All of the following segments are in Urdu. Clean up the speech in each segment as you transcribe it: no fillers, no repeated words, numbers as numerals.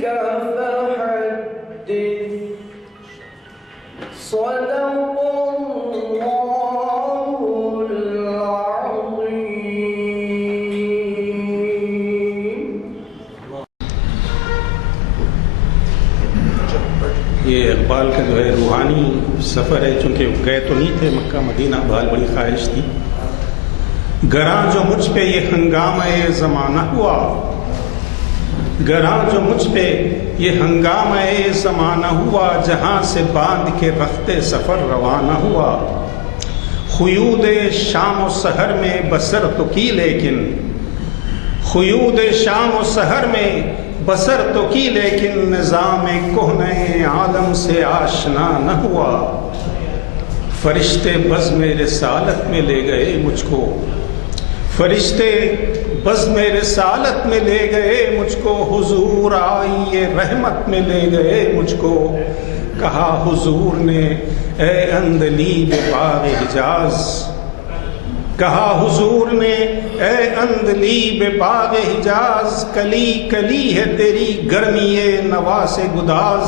یہ اقبال کا جو ہے روحانی سفر ہے، چونکہ گئے تو نہیں تھے مکہ مدینہ، بہال بڑی خواہش تھی. گراں جو مجھ پہ یہ ہنگامہ زمانہ ہوا، گراں جو مجھ پہ یہ ہنگامہ زمانہ ہوا، جہاں سے باندھ کے رخت سفر روانہ ہوا. خیود شام و سحر میں بسر تو کی، لیکن خیود شام و سحر میں بسر تو کی، لیکن نظام کہنہ عالم سے آشنا نہ ہوا. فرشتے بزم رسالت میں لے گئے مجھ کو، فرشتے بزم رسالت میں لے گئے مجھ کو، حضور آئیے رحمت میں لے گئے مجھ کو. کہا حضور نے اے اندلیب باغ حجاز، کہا حضور نے اے اندلیب باغ حجاز، کلی کلی ہے تیری گرمی نواس گداز.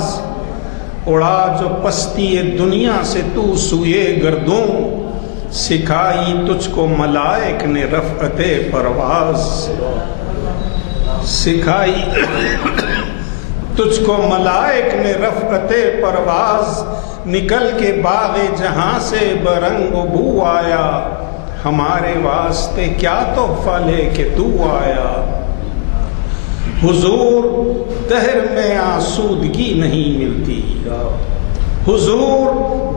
اڑا جو پستی دنیا سے تو سوئے گردوں، سکھائی تجھ کو ملائک نے رفعت پرواز. سکھائی تجھ کو ملائک نے رفعت پرواز. نکل کے باغ جہاں سے برنگ و بو آیا، ہمارے واسطے کیا تحفہ لے کے تو آیا. حضور دہر میں آسودگی نہیں ملتی، حضور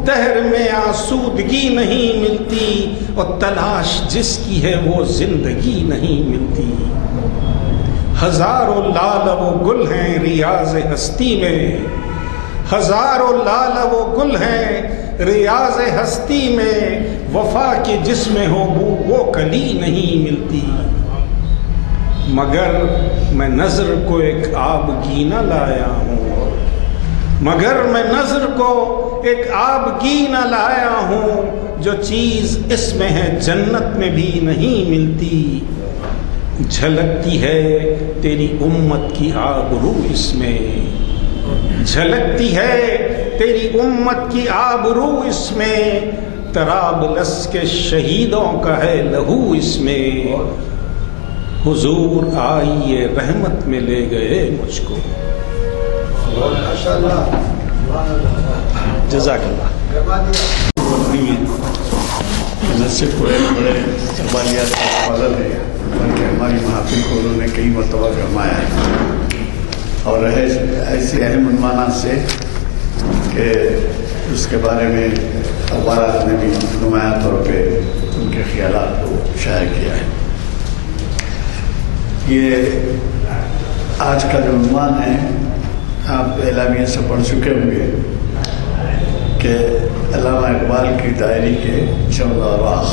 دہر میں آسودگی نہیں ملتی، اور تلاش جس کی ہے وہ زندگی نہیں ملتی. ہزاروں لال و گل ہیں ریاض ہستی میں، ہزاروں لال و گل ہیں ریاض ہستی میں، وفا کے جس میں ہو وہ کلی نہیں ملتی. مگر میں نظر کو ایک آبگینہ لایا ہوں، مگر میں نظر کو ایک آبگینہ لایا ہوں، جو چیز اس میں ہے جنت میں بھی نہیں ملتی. جھلکتی ہے تیری امت کی آبرو اس میں، جھلکتی ہے تیری امت کی آبرو اس میں، طرابلس کے شہیدوں کا ہے لہو اس میں. حضور آئیے رحمت میں لے گئے مجھ کو. جزاک اللہ. نہ صرف بڑے قبالیات کا پالن ہے، بلکہ ہماری محافل کو انہوں نے کئی مرتبہ گرمایا ہے، اور ایسی اہم عنوانات سے کہ اس کے بارے میں اخبارات نے بھی نمایاں طور پہ ان کے خیالات کو شائع کیا ہے. یہ آج کا جو عنوان ہے آپ اعلامیہ سے پڑھ چکے ہوں گے کہ علامہ اقبال کی ڈائری کے 14 اوراق.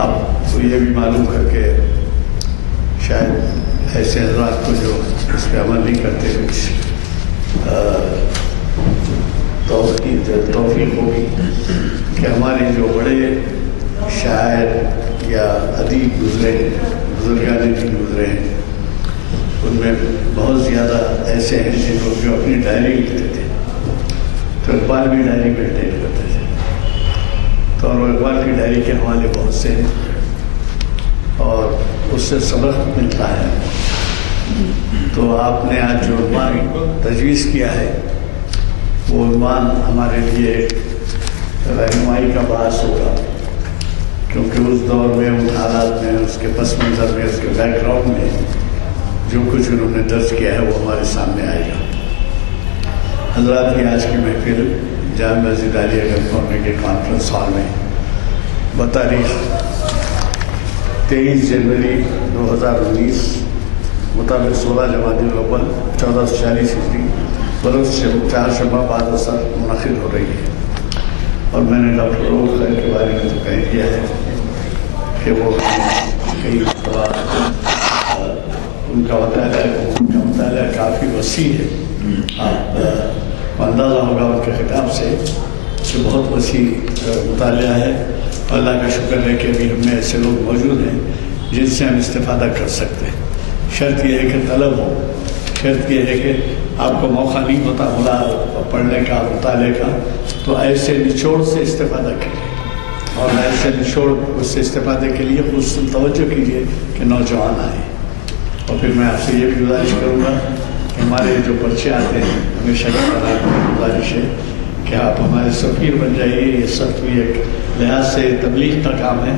آپ کو یہ بھی معلوم کر کے شاید ایسے حضرات کو جو اس پہ عمل نہیں کرتے کچھ توفیق ہوگی کہ ہمارے جو بڑے شاعر یا ادیب گزرے ہیں، بزرگان دین گزرے ہیں، ان میں بہت زیادہ ایسے ہیں جن کو جو اپنی ڈائری لکھتے تھے، تو اقبال بھی ڈائری مینٹین کرتے تھے. تو اور اقبال کی ڈائری کے حوالے بہت سے ہیں اور اس سے سبق ملتا ہے. تو آپ نے آج جو عنوان تجویز کیا ہے وہ عنوان ہمارے لیے رہنمائی کا باعث ہوگا، کیونکہ اس دور میں، ان حالات میں، اس کے پس منظر میں، اس کے بیک گراؤنڈ میں جو کچھ انہوں نے درج کیا ہے وہ ہمارے سامنے آئے گا. حضرات کی آج کی محفل جامع مسجد عالیہ گنج پڑھنے کے کانفرنس ہال میں بتاریخ 23 جنوری 2019 مطابق 16 جمادی الاول 1440 عیسوی بروز 4 شبہ بعد اثر منعقد ہو رہی ہے. اور میں نے ڈاکٹر روح خیر کے بارے میں تو کہہ دیا ہے کہ وہ کئی مرتبہ ان کا مطالعہ کافی وسیع ہے. آپ کو اندازہ ہوگا ان کے خطاب سے کہ بہت وسیع مطالعہ ہے. اللہ کا شکر ہے کہ ابھی ہم میں ایسے لوگ موجود ہیں جن سے ہم استفادہ کر سکتے ہیں. شرط یہ ہے کہ طلب ہو. شرط یہ ہے کہ آپ کو موقع نہیں ہوتا پڑھنے کا مطالعے کا، تو ایسے نچوڑ سے استفادہ کیجیے، اور ایسے نچوڑ سے استفادے کے لیے خصوصاً توجہ کیجیے کہ نوجوان آئیں۔ اور پھر میں آپ سے یہ بھی گزارش کروں گا کہ ہمارے جو پرچے آتے ہیں ہمیشہ کی طرح گزارش ہے کہ آپ ہمارے سفیر بن جائیے۔ یہ سخت بھی ایک لحاظ سے تبلیغ کا کام ہے،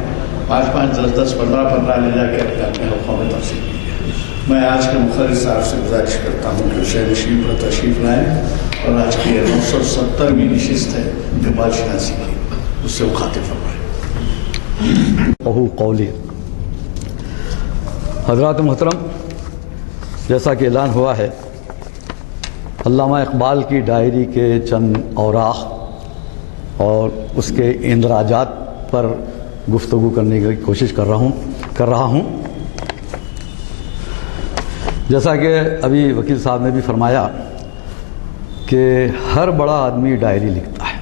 5-5 10-10 15-15 لے جا کے اپنے حلقوں میں تقسیم کیجیے۔ میں آج کے مخرج صاحب سے گزارش کرتا ہوں کہ شہر نشین پر تشریف لائیں، اور آج کی 970ویں نشست ہے اقبال شناسی کی، اس سے مخاطب فرمائیں۔ قولی حضرات محترم، جیسا کہ اعلان ہوا ہے، علامہ اقبال کی ڈائری کے چند اوراق اور اس کے اندراجات پر گفتگو کرنے کی کوشش کر رہا ہوں۔ جیسا کہ ابھی وکیل صاحب نے بھی فرمایا کہ ہر بڑا آدمی ڈائری لکھتا ہے،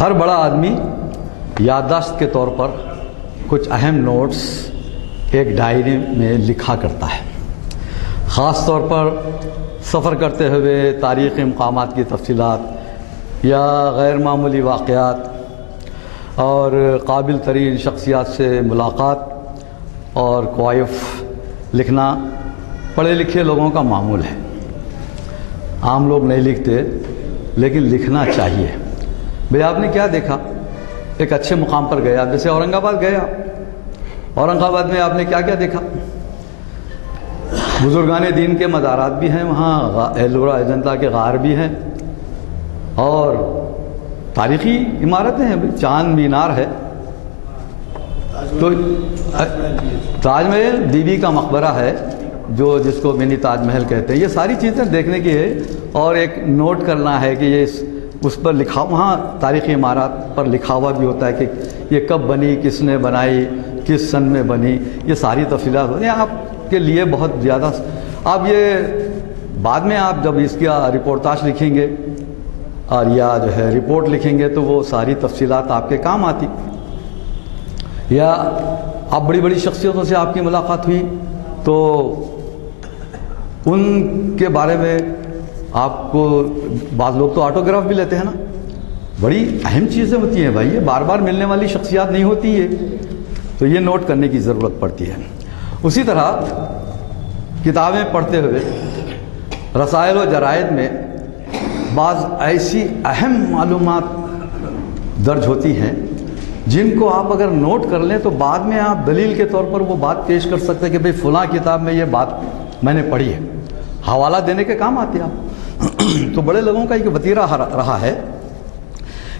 ہر بڑا آدمی یادداشت کے طور پر کچھ اہم نوٹس ایک ڈائری میں لکھا کرتا ہے، خاص طور پر سفر کرتے ہوئے تاریخی مقامات کی تفصیلات یا غیر معمولی واقعات اور قابل ترین شخصیات سے ملاقات اور کوائف لکھنا پڑھے لکھے لوگوں کا معمول ہے۔ عام لوگ نہیں لکھتے، لیکن لکھنا چاہیے۔ بھئی آپ نے کیا دیکھا؟ ایک اچھے مقام پر گئے آپ، جیسے اورنگ آباد گئے آپ، اورنگ آباد میں آپ نے کیا کیا دیکھا؟ بزرگان دین کے مزارات بھی ہیں وہاں، ایلورا اجنتا کے غار بھی ہیں، اور تاریخی عمارتیں ہیں، چاند مینار ہے، تو تاج محل، بی بی کا مقبرہ ہے جو جس کو منی تاج محل کہتے ہیں۔ یہ ساری چیزیں دیکھنے کی ہے، اور ایک نوٹ کرنا ہے کہ یہ اس پر لکھا، وہاں تاریخی عمارات پر لکھا ہوا بھی ہوتا ہے کہ یہ کب بنی، کس نے بنائی، کس سن میں بنی، یہ ساری تفصیلات ہوتی ہیں۔ آپ کے لیے بہت زیادہ، آپ یہ بعد میں آپ جب اس کی رپورٹاج لکھیں گے اور یا جو ہے رپورٹ لکھیں گے تو وہ ساری تفصیلات آپ کے کام آتی، یا آپ بڑی بڑی شخصیتوں سے آپ کی ملاقات ہوئی تو ان کے بارے میں آپ کو، بعض لوگ تو آٹوگراف بھی لیتے ہیں نا، بڑی اہم چیزیں ہوتی ہیں بھائی، یہ بار بار ملنے والی شخصیات نہیں ہوتی ہے، تو یہ نوٹ کرنے کی ضرورت پڑتی ہے۔ اسی طرح کتابیں پڑھتے ہوئے رسائل و جرائد میں بعض ایسی اہم معلومات درج ہوتی ہیں جن کو آپ اگر نوٹ کر لیں تو بعد میں آپ دلیل کے طور پر وہ بات پیش کر سکتے ہیں کہ بھئی فلاں کتاب میں یہ بات میں نے پڑھی ہے، حوالہ دینے کے کام آتی ہے آپ۔ تو بڑے لوگوں کا ایک وتیرہ رہا ہے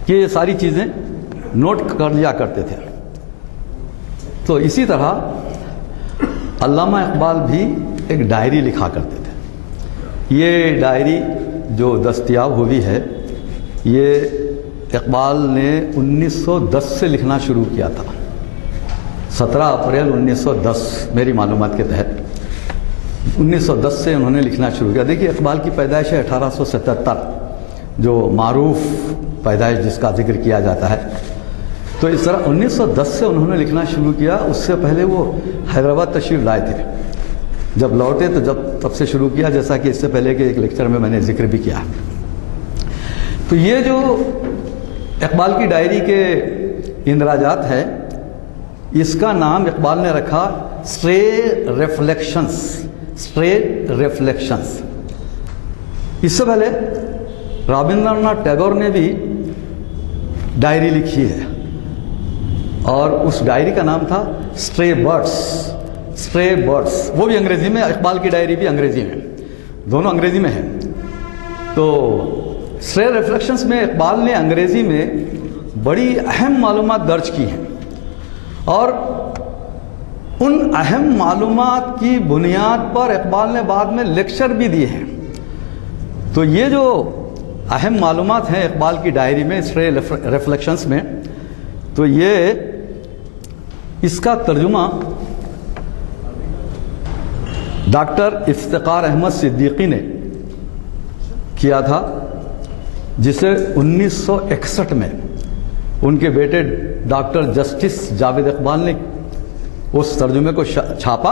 کہ یہ ساری چیزیں نوٹ کر لیا کرتے تھے۔ تو اسی طرح علامہ اقبال بھی ایک ڈائری لکھا کرتے تھے۔ یہ ڈائری جو دستیاب ہوئی ہے، یہ اقبال نے 1910 سے لکھنا شروع کیا تھا، 17 اپریل 1910 میری معلومات کے تحت 1910 سے انہوں نے لکھنا شروع کیا۔ دیکھیے اقبال کی پیدائش ہے 1877، جو معروف پیدائش جس کا ذکر کیا جاتا ہے، تو اس طرح 1910 سے انہوں نے لکھنا شروع کیا۔ اس سے پہلے وہ حیدرآباد تشریف لائے تھے، جب لوٹے تو تب سے شروع کیا، جیسا کہ اس سے پہلے کے ایک لیکچر میں نے ذکر بھی کیا۔ تو یہ جو اقبال کی ڈائری کے اندراجات ہے، اس کا نام اقبال نے رکھا اسٹرے ریفلیکشنز، اسٹرے ریفلیکشنز۔ اس سے پہلے رابندر ناتھ ٹیگور نے بھی ڈائری لکھی ہے، اور اس ڈائری کا نام تھا اسٹرے برڈس، اسٹرے برڈس، وہ بھی انگریزی میں، اقبال کی ڈائری بھی انگریزی میں، دونوں انگریزی میں ہیں۔ تو اسٹرے ریفلیکشنز میں اقبال نے انگریزی میں بڑی اہم معلومات درج کی ہیں، اور ان اہم معلومات کی بنیاد پر اقبال نے بعد میں لیکچر بھی دیے ہیں۔ تو یہ جو اہم معلومات ہیں اقبال کی ڈائری میں، اسٹرے ریفلیکشنز میں، تو یہ اس کا ترجمہ ڈاکٹر افتخار احمد صدیقی نے کیا تھا، جسے 1961 میں ان کے بیٹے ڈاکٹر جسٹس جاوید اقبال نے اس ترجمے کو چھاپا،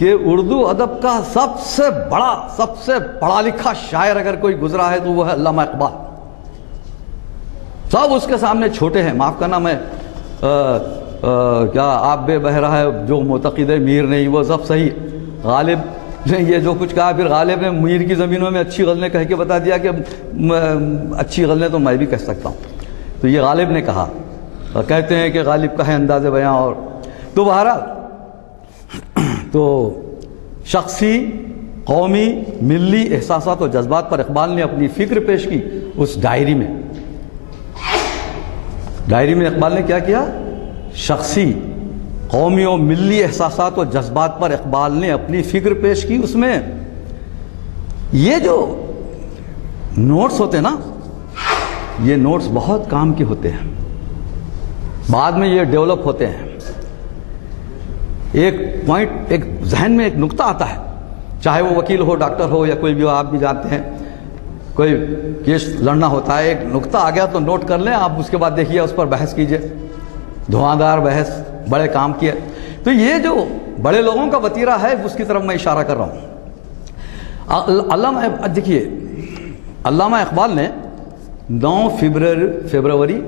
کہ اردو ادب کا سب سے پڑھا لکھا شاعر اگر کوئی گزرا ہے تو وہ ہے علامہ اقبال. سب اس کے سامنے چھوٹے ہیں. معاف کرنا میں کیا آپ بے بہرا ہے جو معتقد میر نہیں وہ سب صحیح. غالب نے یہ جو کچھ کہا پھر غالب نے میر کی زمینوں میں اچھی غزلیں کہہ کے بتا دیا کہ اچھی غزلیں تو میں بھی کہہ سکتا ہوں. تو یہ غالب نے کہا. کہتے ہیں کہ غالب کا ہے انداز بیاں. اور تو بہرحال تو شخصی قومی ملی احساسات و جذبات پر اقبال نے اپنی فکر پیش کی اس ڈائری میں. ڈائری میں اقبال نے کیا کیا؟ شخصی قومی و ملی احساسات و جذبات پر اقبال نے اپنی فکر پیش کی. اس میں یہ جو نوٹس ہوتے ہیں نا، یہ نوٹس بہت کام کے ہوتے ہیں. بعد میں یہ ڈیولپ ہوتے ہیں. ایک پوائنٹ، ایک ذہن میں ایک نقطہ آتا ہے، چاہے وہ وکیل ہو، ڈاکٹر ہو یا کوئی بھی ہو، آپ بھی جانتے ہیں کوئی کیس لڑنا ہوتا ہے، ایک نقطہ آ گیا تو نوٹ کر لیں آپ. اس کے بعد دیکھیے اس پر بحث کیجئے، دھواں بحث، بڑے کام کیے. تو یہ جو بڑے لوگوں کا وتیرہ ہے اس کی طرف میں اشارہ کر رہا ہوں. علامہ دیکھیے، علامہ اقبال نے 9 فروری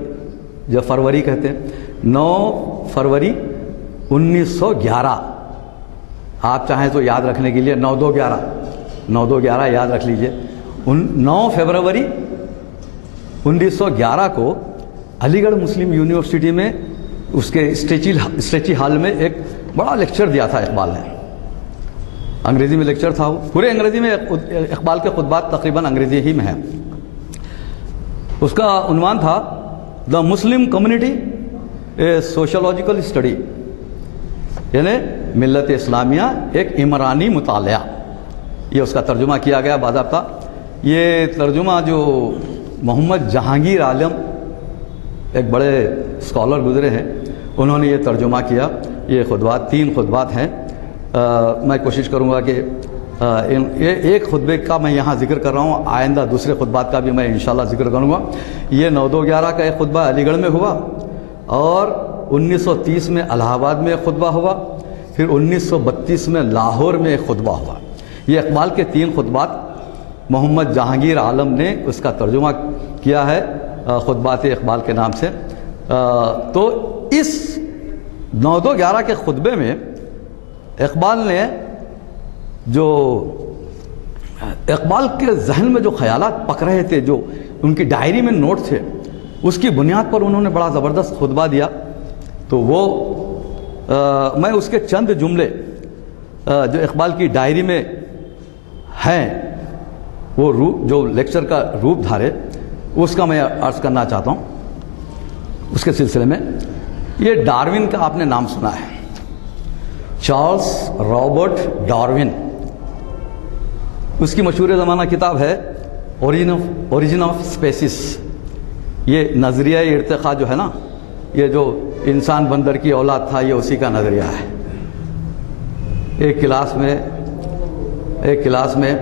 جو فروری کہتے ہیں، 9 فروری 1911، آپ چاہیں تو یاد رکھنے کے لیے 9/2/11 یاد رکھ لیجئے. 9 فروری 1911 کو علی گڑھ مسلم یونیورسٹی میں اس کے اسٹریچی ہال میں ایک بڑا لیکچر دیا تھا اقبال نے. انگریزی میں لیکچر تھا، وہ پورے انگریزی میں. اقبال کے خطبات تقریباً انگریزی ہی میں ہیں. اس کا عنوان تھا دا مسلم کمیونٹی اے سوشولوجیکل اسٹڈی، یعنی ملت اسلامیہ ایک عمرانی مطالعہ. یہ اس کا ترجمہ کیا گیا باضابطہ. یہ ترجمہ جو محمد جہانگیر عالم ایک بڑے اسکالر گزرے ہیں، انہوں نے یہ ترجمہ کیا. یہ خطبات 3 خطبات ہیں. میں کوشش کروں گا کہ ایک خطبے کا میں یہاں ذکر کر رہا ہوں، آئندہ دوسرے خطبات کا بھی میں انشاءاللہ ذکر کروں گا. یہ 9/2/11 کا ایک خطبہ علی گڑھ میں ہوا، اور 1930 میں الہ آباد میں ایک خطبہ ہوا، پھر 1932 میں لاہور میں ایک خطبہ ہوا. یہ اقبال کے 3 خطبات محمد جہانگیر عالم نے اس کا ترجمہ کیا ہے خطبات اقبال کے نام سے. تو اس 9/2/11 کے خطبے میں اقبال نے جو اقبال کے ذہن میں جو خیالات پک رہے تھے، جو ان کی ڈائری میں نوٹ تھے، اس کی بنیاد پر انہوں نے بڑا زبردست خطبہ دیا. تو وہ میں اس کے چند جملے جو اقبال کی ڈائری میں ہیں، وہ جو لیکچر کا روپ دھارے، اس کا میں عرض کرنا چاہتا ہوں. اس کے سلسلے میں یہ ڈارون کا آپ نے نام سنا ہے، چارلس رابرٹ ڈارون. اس کی مشہور زمانہ کتاب ہے اوریجن آف اسپیسیز. یہ نظریہ ارتقاء جو ہے نا، یہ جو انسان بندر کی اولاد تھا، یہ اسی کا نظریہ ہے. ایک کلاس میں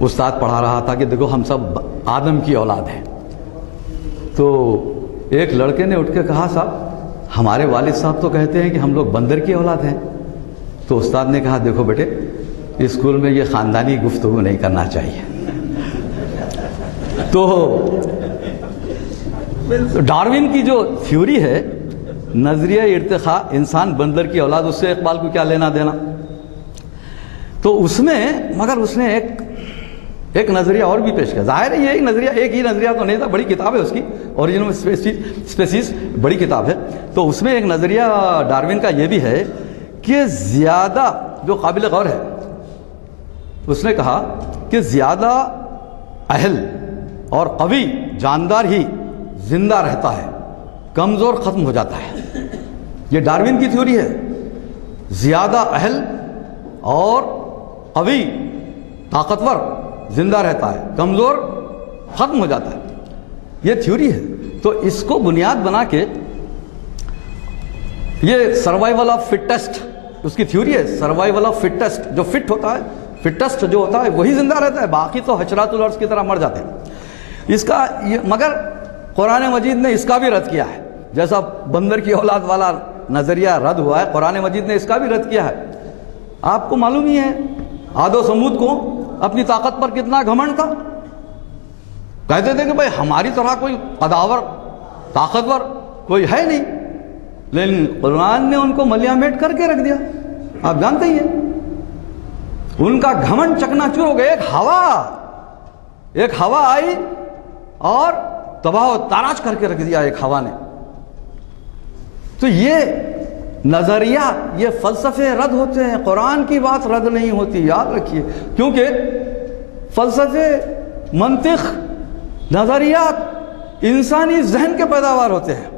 استاد پڑھا رہا تھا کہ دیکھو ہم سب آدم کی اولاد ہیں. تو ایک لڑکے نے اٹھ کے کہا، صاحب ہمارے والد صاحب تو کہتے ہیں کہ ہم لوگ بندر کی اولاد ہیں. تو استاد نے کہا، دیکھو بیٹے، اسکول میں یہ خاندانی گفتگو نہیں کرنا چاہیے. تو ڈارون کی جو تھیوری ہے، نظریہ ارتقاء، انسان بندر کی اولاد، اس سے اقبال کو کیا لینا دینا. تو اس میں مگر اس نے ایک نظریہ اور بھی پیش کیا. ظاہر ہے یہ ایک ہی نظریہ تو نہیں تھا، بڑی کتاب ہے اس کی، اوریجن آف اسپیسیز بڑی کتاب ہے. تو اس میں ایک نظریہ ڈارون کا یہ بھی ہے کہ زیادہ جو قابل غور ہے، اس نے کہا کہ زیادہ اہل اور قوی جاندار ہی زندہ رہتا ہے، کمزور ختم ہو جاتا ہے. یہ ڈارون کی تھیوری ہے. زیادہ اہل اور قوی طاقتور زندہ رہتا ہے، کمزور ختم ہو جاتا ہے. یہ تھیوری ہے. تو اس کو بنیاد بنا کے یہ سروائیول آف فٹسٹ اس کی تھیوری ہے. سروائیول آف فٹسٹ، جو فٹ ہوتا ہے، فٹسٹ جو ہوتا ہے وہی زندہ رہتا ہے، باقی تو حشرات الارض کی طرح مر جاتے ہیں. اس کا مگر قرآن مجید نے اس کا بھی رد کیا ہے. جیسا بندر کی اولاد والا نظریہ رد ہوا ہے، قرآن مجید نے اس کا بھی رد کیا ہے. آپ کو معلوم ہی ہے عاد و سمود کو اپنی طاقت پر کتنا گھمنڈ تھا. کہتے تھے کہ بھائی ہماری طرح کوئی قداور طاقتور کوئی ہے نہیں، لیکن قرآن نے ان کو ملیا میٹ کر کے رکھ دیا. آپ جانتے ہی ہیں ان کا گھمنڈ چکنا چور ہو گیا. ایک ہوا آئی اور تباہ و تاراج کر کے رکھ دیا ایک ہوا نے. تو یہ نظریات، یہ فلسفے رد ہوتے ہیں، قرآن کی بات رد نہیں ہوتی، یاد رکھیے. کیونکہ فلسفے، منطق، نظریات انسانی ذہن کے پیداوار ہوتے ہیں،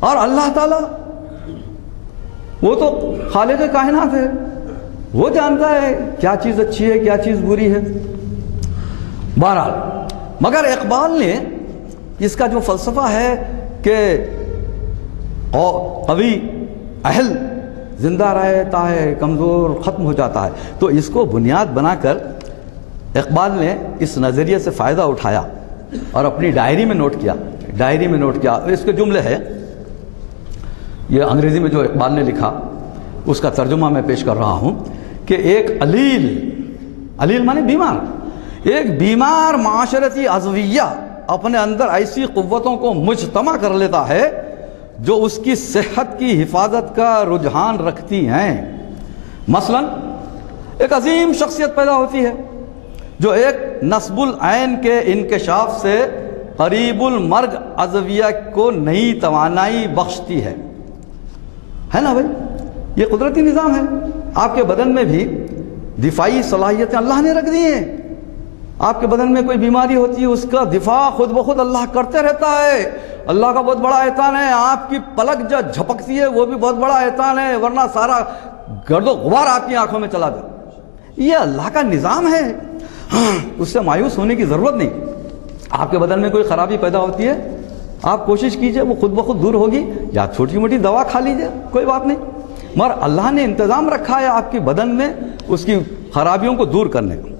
اور اللہ تعالیٰ وہ تو خالق کائنات ہے، وہ جانتا ہے کیا چیز اچھی ہے کیا چیز بری ہے. بہرحال مگر اقبال نے اس کا جو فلسفہ ہے کہ قوی اہل زندہ رہتا ہے، کمزور ختم ہو جاتا ہے، تو اس کو بنیاد بنا کر اقبال نے اس نظریے سے فائدہ اٹھایا اور اپنی ڈائری میں نوٹ کیا. اس کے جملے ہے، یہ انگریزی میں جو اقبال نے لکھا اس کا ترجمہ میں پیش کر رہا ہوں کہ ایک علیل مانے بیمار، ایک بیمار معاشرتی عضویہ اپنے اندر ایسی قوتوں کو مجتمع کر لیتا ہے جو اس کی صحت کی حفاظت کا رجحان رکھتی ہیں. مثلا ایک عظیم شخصیت پیدا ہوتی ہے جو ایک نصب العین کے انکشاف سے قریب المرگ عضویہ کو نئی توانائی بخشتی ہے نا بھائی. یہ قدرتی نظام ہے. آپ کے بدن میں بھی دفاعی صلاحیتیں اللہ نے رکھ دی ہیں. آپ کے بدن میں کوئی بیماری ہوتی ہے اس کا دفاع خود بخود اللہ کرتے رہتا ہے. اللہ کا بہت بڑا احسان ہے. آپ کی پلک جو جھپکتی ہے وہ بھی بہت بڑا احسان ہے، ورنہ سارا گرد و غبار آپ کی آنکھوں میں چلا جائے. یہ اللہ کا نظام ہے، اس سے مایوس ہونے کی ضرورت نہیں. آپ کے بدن میں کوئی خرابی پیدا ہوتی ہے، آپ کوشش کیجئے وہ خود بخود دور ہوگی، یا چھوٹی موٹی دوا کھا لیجئے، کوئی بات نہیں. مگر اللہ نے انتظام رکھا ہے آپ کے بدن میں اس کی خرابیوں کو دور کرنے کا.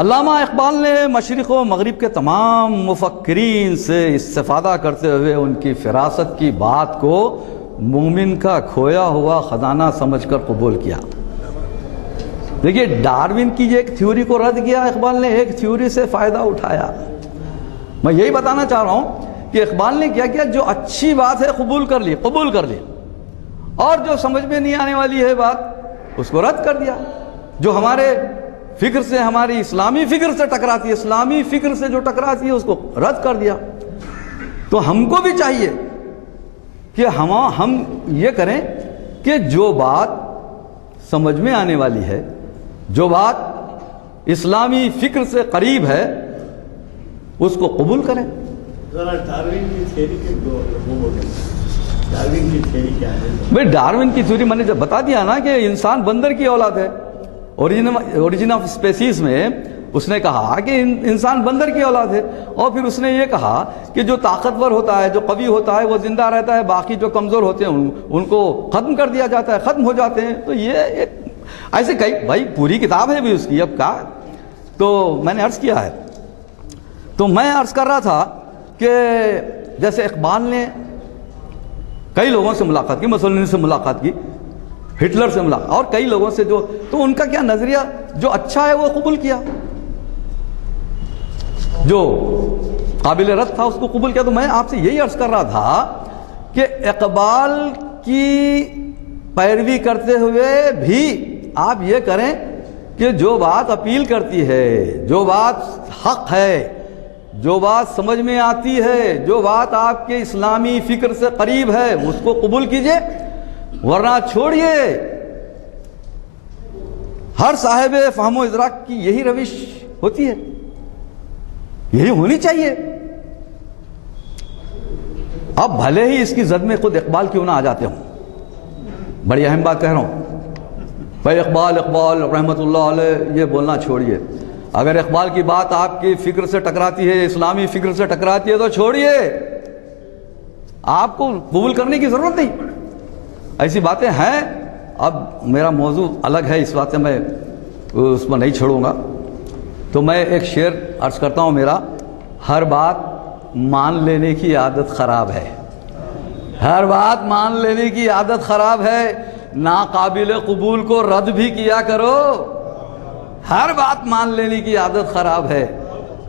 علامہ اقبال نے مشرق و مغرب کے تمام مفکرین سے استفادہ کرتے ہوئے ان کی فراست کی بات کو مومن کا کھویا ہوا خزانہ سمجھ کر قبول کیا. دیکھیے ڈارون کی ایک تھیوری کو رد کیا اقبال نے، ایک تھیوری سے فائدہ اٹھایا. میں یہی بتانا چاہ رہا ہوں کہ اقبال نے کیا کیا، جو اچھی بات ہے قبول کر لی، اور جو سمجھ میں نہیں آنے والی ہے بات اس کو رد کر دیا. جو ہمارے فکر سے، ہماری اسلامی فکر سے ٹکراتی ہے، اسلامی فکر سے جو ٹکراتی ہے اس کو رد کر دیا. تو ہم کو بھی چاہیے کہ ہم یہ کریں کہ جو بات سمجھ میں آنے والی ہے، جو بات اسلامی فکر سے قریب ہے اس کو قبول کریں. ڈارون کی تھیوری کے دو ڈارون کی تھیوری کیا ہے بھائی؟ ڈارون کی تھیوری میں نے جب بتا دیا نا کہ انسان بندر کی اولاد ہے. اوریجن آف اسپیسیز میں اس نے کہا کہ انسان بندر کی اولاد ہے، اور پھر اس نے یہ کہا کہ جو طاقتور ہوتا ہے، جو قوی ہوتا ہے وہ زندہ رہتا ہے، باقی جو کمزور ہوتے ہیں ان کو ختم کر دیا جاتا ہے، ختم ہو جاتے ہیں. تو یہ ایسے کئی بھائی پوری کتاب ہے بھی اس کی. اب کا تو میں نے عرض کیا ہے، تو میں عرض کر رہا تھا کہ جیسے اقبال نے کئی لوگوں سے ملاقات کی، مسولینی سے ملاقات کی، ہٹلر سے ملاقات، اور کئی لوگوں سے تو ان کا کیا نظریہ جو اچھا ہے وہ قبول کیا، جو قابل رد تھا اس کو قبول کیا. تو میں آپ سے یہی عرض کر رہا تھا کہ اقبال کی پیروی کرتے ہوئے بھی آپ یہ کریں کہ جو بات اپیل کرتی ہے، جو بات حق ہے، جو بات سمجھ میں آتی ہے، جو بات آپ کے اسلامی فکر سے قریب ہے اس کو قبول کیجئے، ورنہ چھوڑیے. ہر صاحب فہم و ادراک کی یہی روش ہوتی ہے، یہی ہونی چاہیے. اب بھلے ہی اس کی زد میں خود اقبال کیوں نہ آ جاتے ہوں. بڑی اہم بات کہہ رہا ہوں بھائی، اقبال رحمت اللہ علیہ یہ بولنا چھوڑیے. اگر اقبال کی بات آپ کی فکر سے ٹکراتی ہے، اسلامی فکر سے ٹکراتی ہے تو چھوڑیے، آپ کو قبول کرنے کی ضرورت نہیں. ایسی باتیں ہیں. اب میرا موضوع الگ ہے، اس بات سے میں اس میں نہیں چھوڑوں گا. تو میں ایک شعر عرض کرتا ہوں میرا: ہر بات مان لینے کی عادت خراب ہے، ہر بات مان لینے کی عادت خراب ہے، ناقابل قبول کو رد بھی کیا کرو. ہر بات مان لینے کی عادت خراب ہے.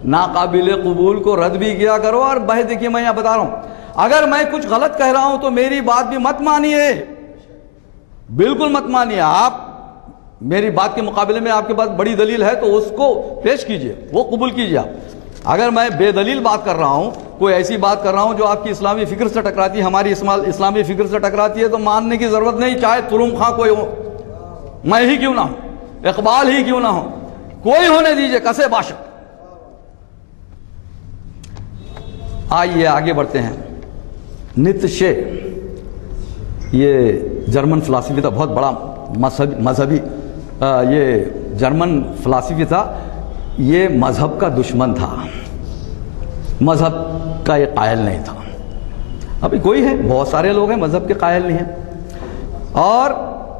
ناقابل قبول کو رد بھی کیا کرو. اور بھائی دیکھیے میں یہاں بتا رہا ہوں, اگر میں کچھ غلط کہہ رہا ہوں تو میری بات بھی مت مانیے, بالکل مت مانیے. آپ میری بات کے مقابلے میں آپ کے پاس بڑی دلیل ہے تو اس کو پیش کیجئے, وہ قبول کیجئے آپ. اگر میں بے دلیل بات کر رہا ہوں, کوئی ایسی بات کر رہا ہوں جو آپ کی اسلامی فکر سے ٹکراتی ہے, ہماری اسلامی فکر سے ٹکراتی ہے, تو ماننے کی ضرورت نہیں, چاہے ترم خاں کوئی ہو, میں ہی کیوں نہ ہوں, اقبال ہی کیوں نہ ہوں, کوئی ہونے دیجئے, کسے باشد. آئیے آگے بڑھتے ہیں. نیتشے, یہ جرمن فلسفی تھا, بہت بڑا مذہبی, یہ جرمن فلسفی تھا. یہ مذہب کا دشمن تھا, مذہب کا یہ قائل نہیں تھا. ابھی کوئی ہے, بہت سارے لوگ ہیں مذہب کے قائل نہیں ہیں, اور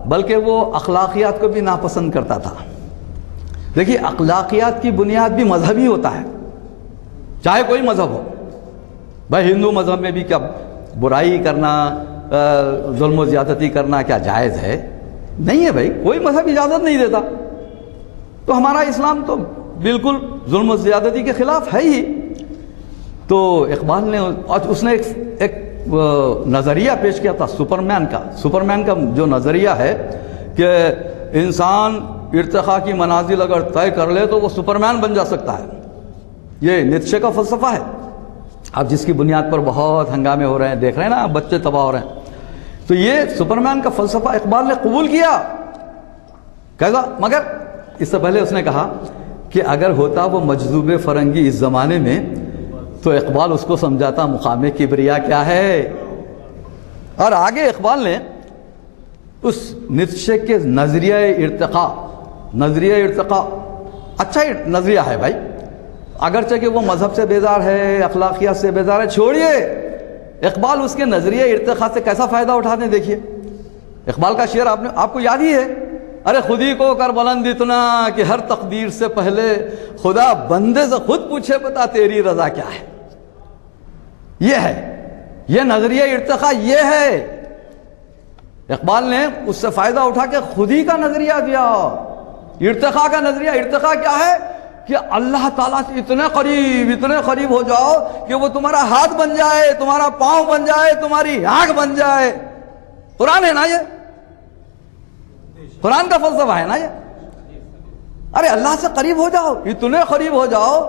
بلکہ وہ اخلاقیات کو بھی ناپسند کرتا تھا. دیکھیے اخلاقیات کی بنیاد بھی مذہبی ہوتا ہے, چاہے کوئی مذہب ہو. بھائی ہندو مذہب میں بھی کیا برائی کرنا, ظلم و زیادتی کرنا کیا جائز ہے؟ نہیں ہے بھائی, کوئی مذہب اجازت نہیں دیتا. تو ہمارا اسلام تو بالکل ظلم و زیادتی کے خلاف ہے ہی. تو اقبال نے, اس نے ایک نظریہ پیش کیا تھا سپرمین کا. سپرمین کا جو نظریہ ہے کہ انسان ارتقاء کی منازل اگر طے کر لے تو وہ سپرمین بن جا سکتا ہے. یہ نیتشے کا فلسفہ ہے. اب جس کی بنیاد پر بہت ہنگامے ہو رہے ہیں, دیکھ رہے ہیں نا, بچے تباہ ہو رہے ہیں. تو یہ سپرمین کا فلسفہ اقبال نے قبول کیا. کیسا؟ مگر اس سے پہلے اس نے کہا کہ اگر ہوتا وہ مجذوب فرنگی اس زمانے میں تو اقبال اس کو سمجھاتا مقام کبریا کیا ہے. اور آگے اقبال نے اس نیتشے کے نظریہ ارتقاء اچھا نظریہ ہے بھائی, اگرچہ کہ وہ مذہب سے بیزار ہے, اخلاقیات سے بیزار ہے, چھوڑیے. اقبال اس کے نظریہ ارتقاء سے کیسا فائدہ اٹھاتے ہیں دیکھیے. اقبال کا شعر آپ کو یاد ہی ہے, ارے خودی کو کر بلند اتنا کہ ہر تقدیر سے پہلے خدا بندے سے خود پوچھے بتا تیری رضا کیا ہے. یہ ہے, یہ نظریہ ارتقاء یہ ہے. اقبال نے اس سے فائدہ اٹھا کے خودی کا نظریہ دیا. ارتقاء کا نظریہ, ارتقاء کیا ہے کہ اللہ تعالیٰ سے اتنے قریب ہو جاؤ کہ وہ تمہارا ہاتھ بن جائے, تمہارا پاؤں بن جائے, تمہاری آنکھ بن جائے. قرآن ہے نا یہ, قرآن کا فلسفہ ہے نا یہ. ارے اللہ سے قریب ہو جاؤ, اتنے قریب ہو جاؤ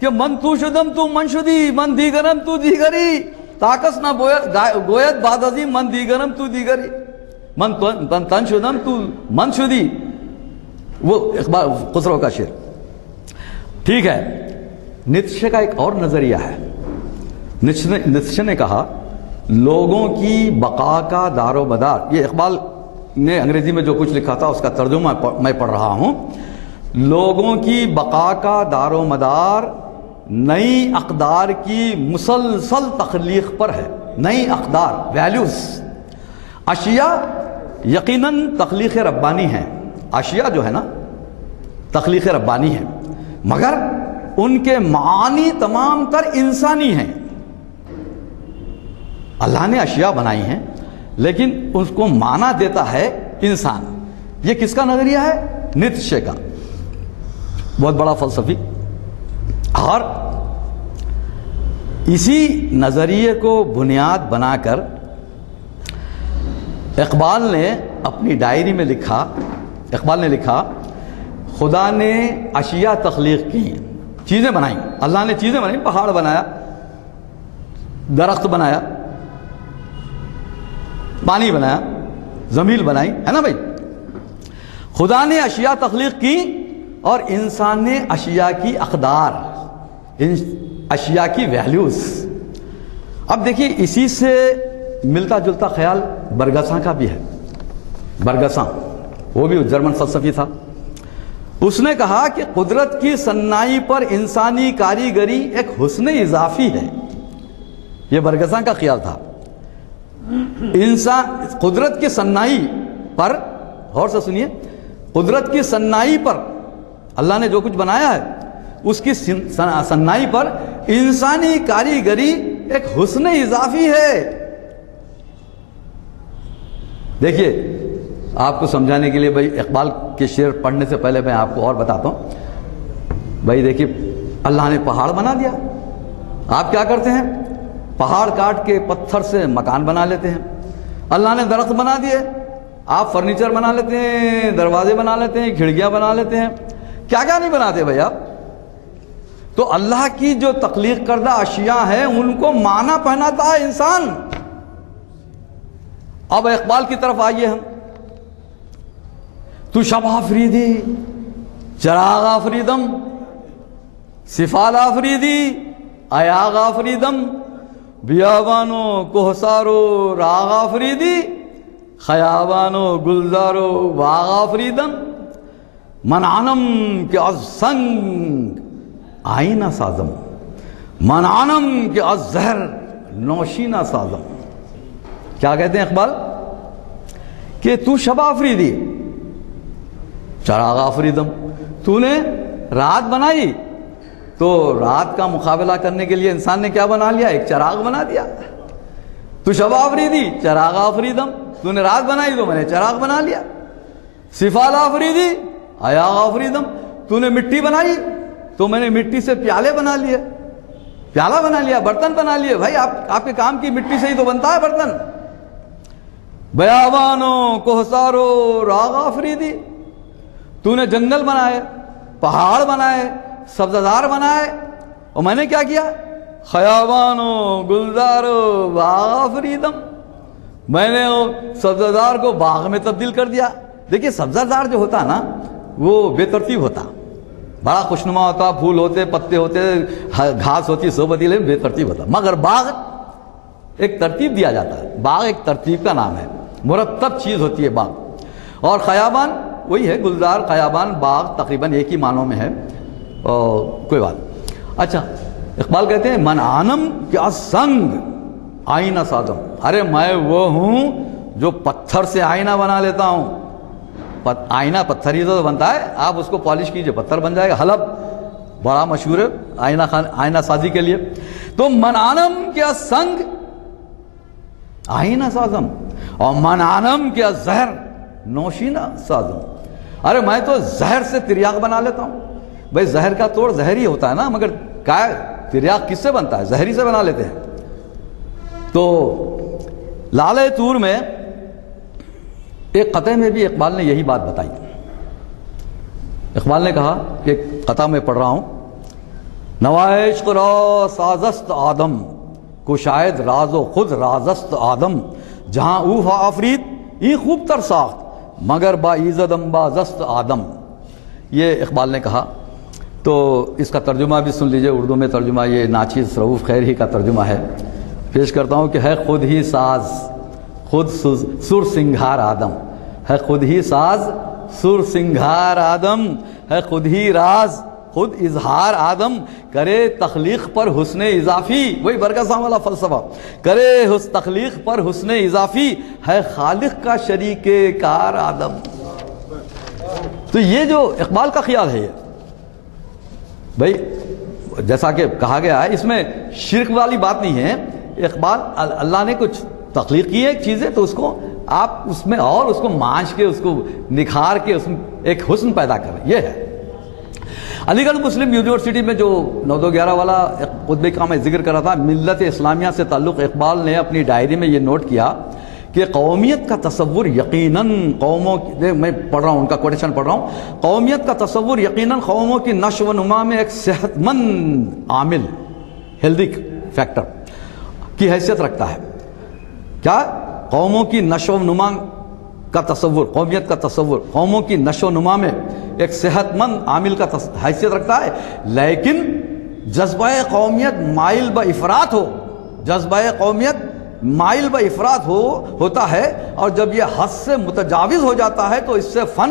کہ من تو شدم تو من شدی, من دیگرم تو دیگری, طاقت نہ گوید بعد ازیں من دیگرم تو دیگری, من تن شدم تو من شدی. وہ اقبال خسرو کا شعر. ٹھیک ہے. نیتشے کا ایک اور نظریہ ہے. نیتشے نے کہا لوگوں کی بقا کا دار و مدار, یہ اقبال نے انگریزی میں جو کچھ لکھا تھا اس کا ترجمہ میں پڑھ رہا ہوں. لوگوں کی بقا کا دار و مدار نئی اقدار کی مسلسل تخلیق پر ہے. نئی اقدار, ویلیوز. اشیاء یقیناً تخلیق ربانی ہیں, اشیاء جو ہے نا تخلیق ربانی ہیں, مگر ان کے معانی تمام تر انسانی ہیں. اللہ نے اشیاء بنائی ہیں لیکن اس کو معنی دیتا ہے انسان. یہ کس کا نظریہ ہے؟ نیتشے کا, بہت بڑا فلسفی. اور اسی نظریے کو بنیاد بنا کر اقبال نے اپنی ڈائری میں لکھا, اقبال نے لکھا خدا نے اشیاء تخلیق کی, چیزیں بنائیں. اللہ نے چیزیں بنائیں, پہاڑ بنایا, درخت بنایا, پانی بنایا, زمین بنائی, ہے نا بھائی. خدا نے اشیاء تخلیق کی اور انسان نے اشیاء کی اقدار, اشیاء کی ویلیوز. اب دیکھیے اسی سے ملتا جلتا خیال برگساں کا بھی ہے. برگساں وہ بھی جرمن فلسفی تھا. اس نے کہا کہ قدرت کی صنائی پر انسانی کاریگری ایک حسن اضافی ہے. یہ برگساں کا خیال تھا. انسان قدرت کی صنائی پر, غور سے سنیے, قدرت کی صنائی پر, اللہ نے جو کچھ بنایا ہے اس کی صنائی پر انسانی کاریگری ایک حسن اضافی ہے. دیکھیے آپ کو سمجھانے کے لیے بھائی اقبال کے شعر پڑھنے سے پہلے میں آپ کو اور بتاتا ہوں. بھائی دیکھیے اللہ نے پہاڑ بنا دیا, آپ کیا کرتے ہیں؟ پہاڑ کاٹ کے پتھر سے مکان بنا لیتے ہیں. اللہ نے درخت بنا دیے, آپ فرنیچر بنا لیتے ہیں, دروازے بنا لیتے ہیں, کھڑکیاں بنا لیتے ہیں, کیا کیا نہیں بناتے بھائی آپ. تو اللہ کی جو تخلیق کردہ اشیاء ہیں ان کو معنی پہناتا ہے انسان. اب اقبال کی طرف آئیے ہم. تو شب آفریدی چراغ آفریدم, صفات آفریدی ایاغ آفریدم, بیابانو کوہسارو راغ آفریدی, خیابانو گلزارو باغ آفریدم, منعنم کے از سنگ آئینہ سازم, منعنم کے از زہر نوشینہ سازم. کیا کہتے ہیں اقبال کہ تو شب آفریدی چراغ آفریدم, تو نے رات بنائی تو رات کا مقابلہ کرنے کے لیے انسان نے کیا بنا لیا؟ ایک چراغ بنا دیا. تو شب آفریدی چراغ آفریدم, تو نے رات بنائی تو میں نے چراغ بنا لیا. صفات آفریدی ایاغ آفریدم, تو نے مٹی بنائی تو میں نے مٹی سے پیالے بنا لیے, پیالہ بنا لیا, برتن بنا لیے. بھائی آپ کے کام کی مٹی سے ہی تو بنتا ہے برتن. بیابانو کوہسارو راغ آفریدی, تو نے جنگل بنائے, پہاڑ بنائے, سبززار بنائے, اور میں نے کیا کیا؟ خیابانو گلزارو باغ آفریدم, میں نے سبززار کو باغ میں تبدیل کر دیا. دیکھیے سبززار جو ہوتا ہے نا وہ بے ترتیب ہوتا, بڑا خوشنما ہوتا, پھول ہوتے, پتے ہوتے, گھاس ہوتی, سو پتیلے, بے ترتیب ہوتا. مگر باغ ایک ترتیب دیا جاتا ہے, باغ ایک ترتیب کا نام ہے, مرتب چیز ہوتی ہے باغ. اور خیابان وہی ہے, گلزار خیابان باغ تقریباً ایک ہی معنوں میں ہے. کوئی بات. اچھا اقبال کہتے ہیں منعنم کیا سنگ آئینہ سازم, ارے میں وہ ہوں جو پتھر سے آئینہ بنا لیتا ہوں. آئینہ پتھر ہی تو بنتا ہے, آپ اس کو پالش کیجئے پتھر بن جائے گا. حلب بڑا مشہور ہے آئینہ سازی کے لیے. تو منعنم کیا سنگ آئینہ سازم, اور منعنم کیا زہر نوشینہ سازم. ارے میں تو زہر سے تریاق بنا لیتا ہوں. بھائی زہر کا توڑ زہر ہی ہوتا ہے نا, مگر کیا تریاق کس سے بنتا ہے؟ زہری سے بنا لیتے ہیں. تو لالے طور میں ایک قطعے میں بھی اقبال نے یہی بات بتائی. اقبال نے کہا کہ ایک قطعہ میں پڑھ رہا ہوں, نوائے عشق را سازست آدم کو شاید راز و خود رازست آدم, جہاں اوفا آفرید ای خوب تر ساخت مگر با ایزدم بازست آدم. یہ اقبال نے کہا. تو اس کا ترجمہ بھی سن لیجئے, اردو میں ترجمہ یہ ناچیز رؤوف خیر ہی کا ترجمہ ہے. پیش کرتا ہوں کہ ہے خود ہی ساز خود سر سنگھار آدم, ہے خود ہی ساز سر سنگھار آدم, ہے خود ہی راز خود اظہار آدم, کرے تخلیق پر حسن اضافی, وہی برگزاں والا فلسفہ, کرے تخلیق پر حسن اضافی, ہے خالق کا شریک کار آدم. تو یہ جو اقبال کا خیال ہے, یہ بھائی جیسا کہ کہا گیا ہے اس میں شرک والی بات نہیں ہے. اقبال اللہ نے کچھ تخلیق کی ہے چیزیں, تو اس کو آپ اس میں اور اس کو مانچ کے, اس کو نکھار کے, اس میں ایک حسن پیدا کریں. یہ ہے علی گڑھ مسلم یونیورسٹی میں جو 9-2-11 والا خطبے کا میں ذکر کر رہا تھا, ملت اسلامیہ سے تعلق اقبال نے اپنی ڈائری میں یہ نوٹ کیا کہ قومیت کا تصور یقیناً قوموں کی, میں پڑھ رہا ہوں ان کا کوٹیشن پڑھ رہا ہوں, قومیت کا تصور یقیناً قوموں کی نشو و نما میں ایک صحت مند عامل, ہیلدی فیکٹر کی حیثیت رکھتا ہے. کیا قوموں کی نشو و نما کا تصور, قومیت کا تصور قوموں کی نشو و نما میں ایک صحت مند عامل کا حیثیت رکھتا ہے. لیکن جذبہ قومیت مائل با افراط ہو, جذبہ قومیت مائل با افراط ہوتا ہے, اور جب یہ حد سے متجاوز ہو جاتا ہے تو اس سے فن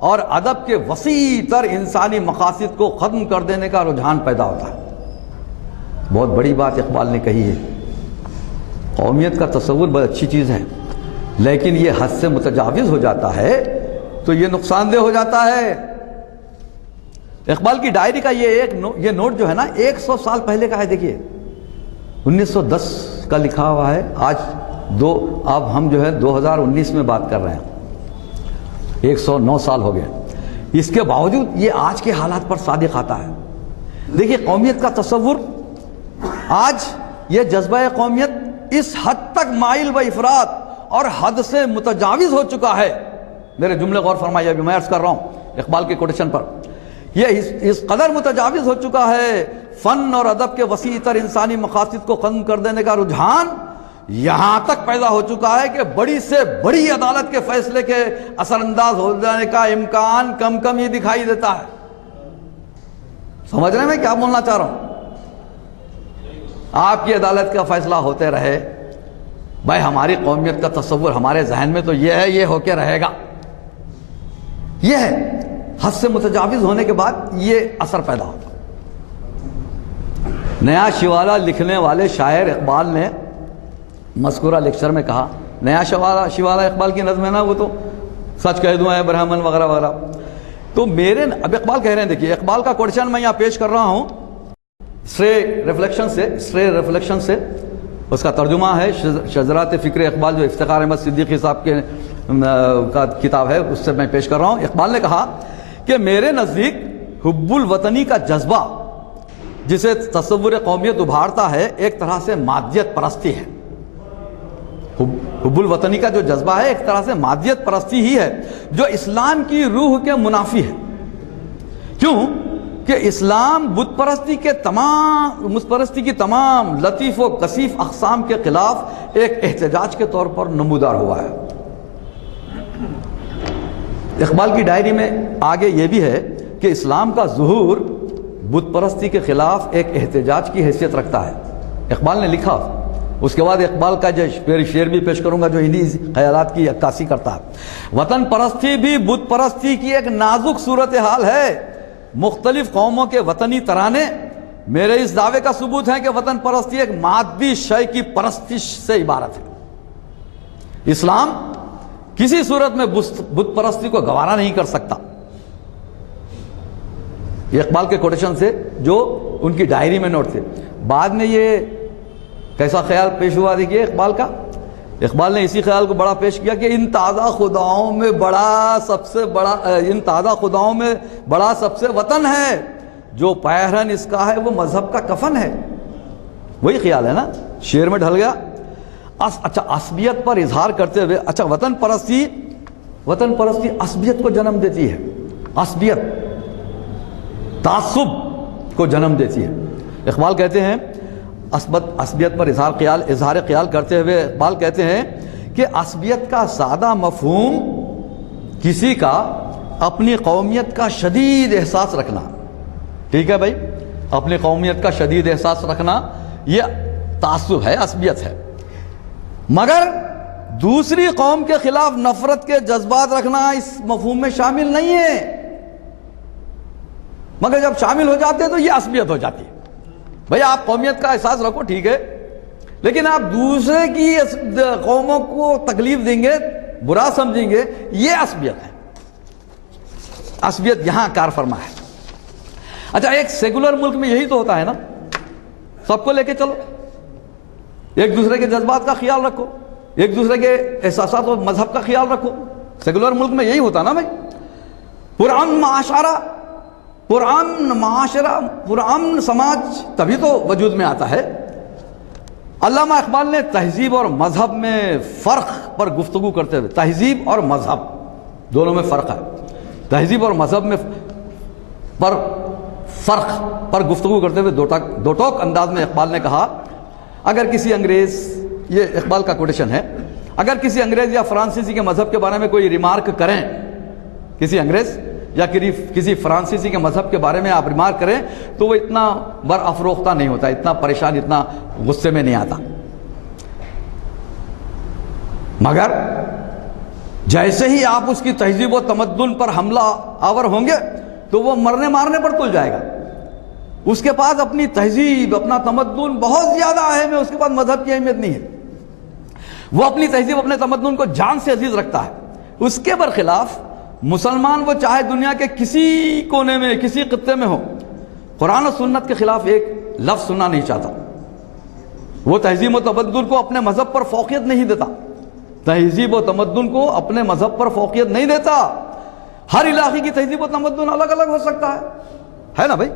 اور ادب کے وسیع تر انسانی مقاصد کو ختم کر دینے کا رجحان پیدا ہوتا ہے. بہت بڑی بات اقبال نے کہی ہے. قومیت کا تصور بہت اچھی چیز ہے, لیکن یہ حد سے متجاوز ہو جاتا ہے تو یہ نقصان دہ ہو جاتا ہے. اقبال کی ڈائری کا یہ نوٹ جو ہے نا 100 سال پہلے کا ہے. دیکھیے 1910 کا لکھا ہوا ہے, اب ہم جو ہے 2019 میں بات کر رہے ہیں. 109 سال ہو گئے، اس کے باوجود یہ آج کے حالات پر صادق آتا ہے۔ دیکھیے قومیت کا تصور، آج یہ جذبہ قومیت اس حد تک مائل و افراط اور حد سے متجاوز ہو چکا ہے، میرے جملے غور فرمائیے، ابھی میں عرض کر رہا ہوں اقبال کے کوٹیشن پر، یہ اس قدر متجاوز ہو چکا ہے، فن اور ادب کے وسیع تر انسانی مقاصد کو ختم کر دینے کا رجحان یہاں تک پیدا ہو چکا ہے کہ بڑی سے بڑی عدالت کے فیصلے کے اثر انداز ہو جانے کا امکان کم ہی دکھائی دیتا ہے۔ سمجھ رہے ہیں میں کیا بولنا چاہ رہا ہوں؟ آپ کی عدالت کا فیصلہ ہوتے رہے، بھائی ہماری قومیت کا تصور ہمارے ذہن میں تو یہ ہے، یہ ہو کے رہے گا، یہ ہے، حد سے متجاوز ہونے کے بعد یہ اثر پیدا ہوتا۔ نیا شیوالہ لکھنے والے شاعر اقبال نے مذکورہ لیکچر میں کہا، نیا شیوالہ اقبال کی نظم ہے نا، وہ تو سچ کہہ دوں اے برہمن وغیرہ وغیرہ، تو اب اقبال کہہ رہے ہیں، دیکھیے اقبال کا کوٹیشن میں یہاں پیش کر رہا ہوں اسرے ریفلیکشن سے، اس کا ترجمہ ہے شذرات فکر اقبال، جو افتخار احمد صدیقی صاحب کے کا کتاب ہے، اس سے میں پیش کر رہا ہوں۔ اقبال نے کہا کہ میرے نزدیک حب الوطنی کا جذبہ جسے تصور قومیت ابھارتا ہے ایک طرح سے مادیت پرستی ہے۔ حب الوطنی کا جو جذبہ ہے ایک طرح سے مادیت پرستی ہی ہے جو اسلام کی روح کے منافی ہے۔ کیوں کہ اسلام بت پرستی کی تمام لطیف و کثیف اقسام کے خلاف ایک احتجاج کے طور پر نمودار ہوا ہے۔ اقبال کی ڈائری میں آگے یہ بھی ہے کہ اسلام کا ظہور بت پرستی کے خلاف ایک احتجاج کی حیثیت رکھتا ہے، اقبال نے لکھا۔ اس کے بعد اقبال کا جو شعر بھی پیش کروں گا جو انہی خیالات کی عکاسی کرتا ہے۔ وطن پرستی بھی بت پرستی کی ایک نازک صورتحال ہے، مختلف قوموں کے وطنی ترانے میرے اس دعوے کا ثبوت ہے کہ وطن پرستی ایک مادی شے کی پرستش سے عبارت ہے۔ اسلام کسی صورت میں بت پرستی کو گوارا نہیں کر سکتا۔ یہ اقبال کے کوٹیشن سے جو ان کی ڈائری میں نوٹ تھے۔ بعد میں یہ کیسا خیال پیش ہوا دیکھیے اقبال کا، اقبال نے اسی خیال کو بڑا پیش کیا کہ ان تازہ خداؤں میں بڑا سب سے وطن ہے، جو پیرہن اس کا ہے وہ مذہب کا کفن ہے۔ وہی خیال ہے نا، شعر میں ڈھل گیا۔ اچھا عصبیت پر اظہار کرتے ہوئے، اچھا وطن پرستی عصبیت کو جنم دیتی ہے، عصبیت تعصب کو جنم دیتی ہے۔ اقبال کہتے ہیں عصبیت پر اظہار خیال کرتے ہوئے اقبال کہتے ہیں کہ عصبیت کا سادہ مفہوم کسی کا اپنی قومیت کا شدید احساس رکھنا، ٹھیک ہے بھائی، اپنی قومیت کا شدید احساس رکھنا یہ تعصب ہے، عصبیت ہے، مگر دوسری قوم کے خلاف نفرت کے جذبات رکھنا اس مفہوم میں شامل نہیں ہے۔ مگر جب شامل ہو جاتے ہیں تو یہ عصبیت ہو جاتی ہے۔ بھئی آپ قومیت کا احساس رکھو ٹھیک ہے، لیکن آپ دوسرے کی قوموں کو تکلیف دیں گے، برا سمجھیں گے، یہ عصبیت ہے۔ عصبیت یہاں کار فرما ہے۔ اچھا ایک سیکولر ملک میں یہی تو ہوتا ہے نا، سب کو لے کے چلو، ایک دوسرے کے جذبات کا خیال رکھو، ایک دوسرے کے احساسات و مذہب کا خیال رکھو۔ سیکولر ملک میں یہی ہوتا نا بھائی، پرامن معاشرہ، پرامن سماج تبھی تو وجود میں آتا ہے۔ علامہ اقبال نے تہذیب اور مذہب میں فرق پر گفتگو کرتے ہوئے، تہذیب اور مذہب دونوں میں فرق ہے، تہذیب اور مذہب میں فرق پر گفتگو کرتے ہوئے دو ٹوک انداز میں اقبال نے کہا، اگر کسی انگریز، یہ اقبال کا کوٹیشن ہے، اگر کسی انگریز یا فرانسیسی کے مذہب کے بارے میں کوئی ریمارک کریں، کسی انگریز یا کسی فرانسیسی کے مذہب کے بارے میں آپ ریمارک کریں تو وہ اتنا برافروختہ نہیں ہوتا، اتنا پریشان، اتنا غصے میں نہیں آتا، مگر جیسے ہی آپ اس کی تہذیب و تمدن پر حملہ آور ہوں گے تو وہ مرنے مارنے پر تل جائے گا۔ اس کے پاس اپنی تہذیب، اپنا تمدن بہت زیادہ اہم ہے، اس کے پاس مذہب کی اہمیت نہیں ہے، وہ اپنی تہذیب، اپنے تمدن کو جان سے عزیز رکھتا ہے۔ اس کے برخلاف مسلمان وہ چاہے دنیا کے کسی کونے میں، کسی خطے میں ہو، قرآن و سنت کے خلاف ایک لفظ سننا نہیں چاہتا، وہ تہذیب و تمدن کو اپنے مذہب پر فوقیت نہیں دیتا، تہذیب و تمدن کو اپنے مذہب پر فوقیت نہیں دیتا، ہر علاقے کی تہذیب و تمدن الگ الگ ہو سکتا ہے نا بھائی.